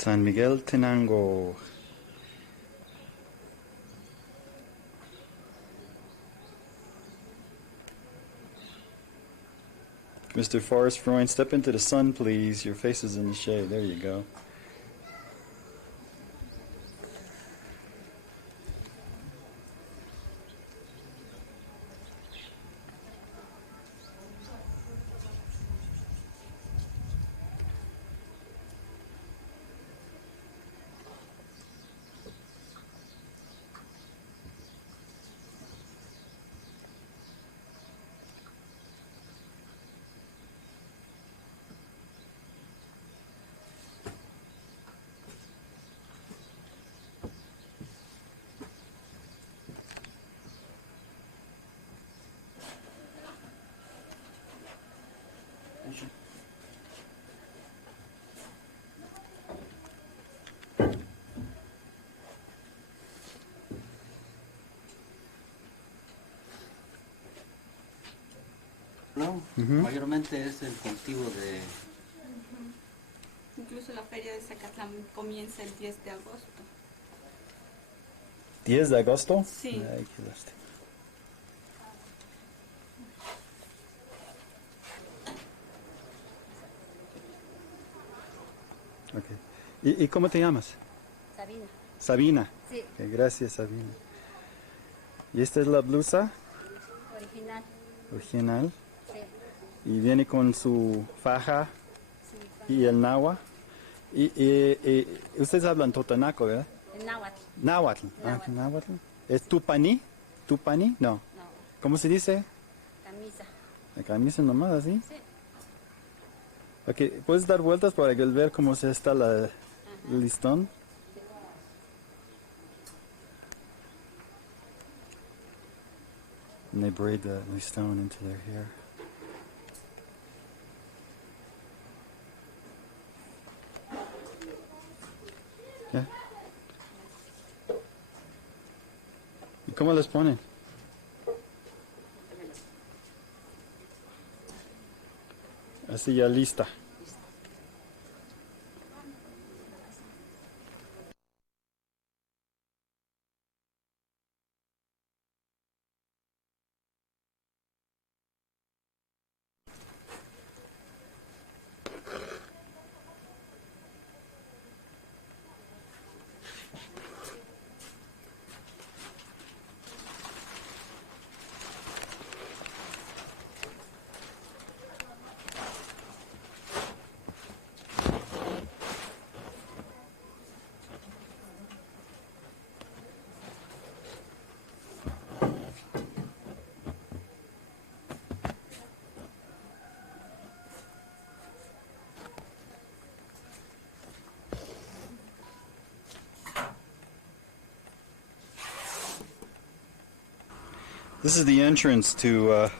San Miguel Tenango. Mr. Forrest Freund, step into the sun, please. Your face is in the shade. There you go. ¿No? Mayormente es el cultivo de... Incluso la feria de Zacatlán comienza el 10 de agosto. ¿10 de agosto? Sí. Ay, qué lástima. Okay. ¿Y cómo te llamas? Sabina. Sabina. Sí. Okay, gracias, Sabina. ¿Y esta es la blusa? Original. Original. Sí. Y viene con su faja Sí. y el náhuatl. Y ustedes hablan totanaco, ¿verdad? El náhuatl. Náhuatl. Náhuatl. Náhuatl. ¿Es tupaní? ¿Tupaní? No. No. ¿Cómo se dice? Camisa. La camisa nomás, así. Sí. Ok, ¿puedes dar vueltas para que ver cómo se está el listón? And they braid the listón into their hair. Yeah. ¿Y cómo les ponen? Así ya lista. This is the entrance to